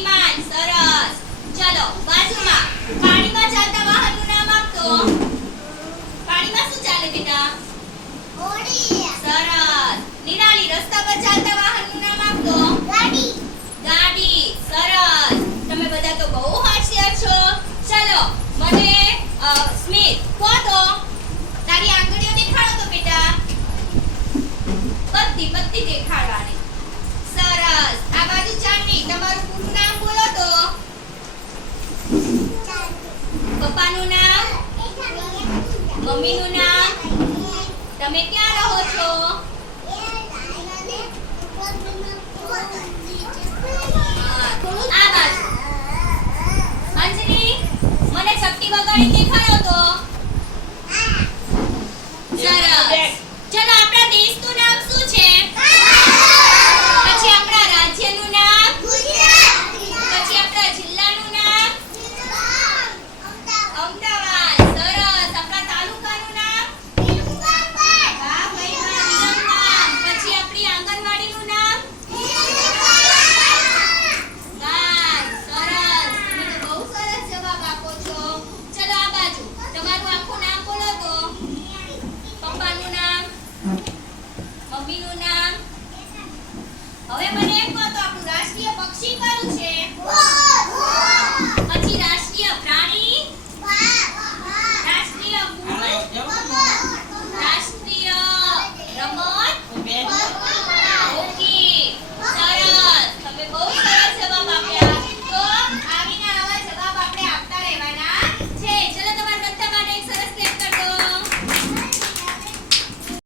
સરસ. ચલો બાજુમાં. પાણીમાં ચાલતા વાહનનું નામ આપતો. પાણીમાં શું ચાલે બેટા? સરસ. નિરાલી રસ્તા પર ચાલતા વાહનનું નામ આપતો. ગાડી. સરસ. તમે બધા તો બહુ હોશિયાર છો. ચલો મને સ્મિત કહો તો. તારી આંગળીઓ દેખાડો તો બેટા. બધી બધી દેખાડવાની. સરસ. આ બાજુ ચાંદની તમારું પૂરું મમ્મીનું નામ? તમે ક્યાં રહો છો? થોડું આ મને શક્તિ વગાડી દેખાયો તો. સરસ. 好嘞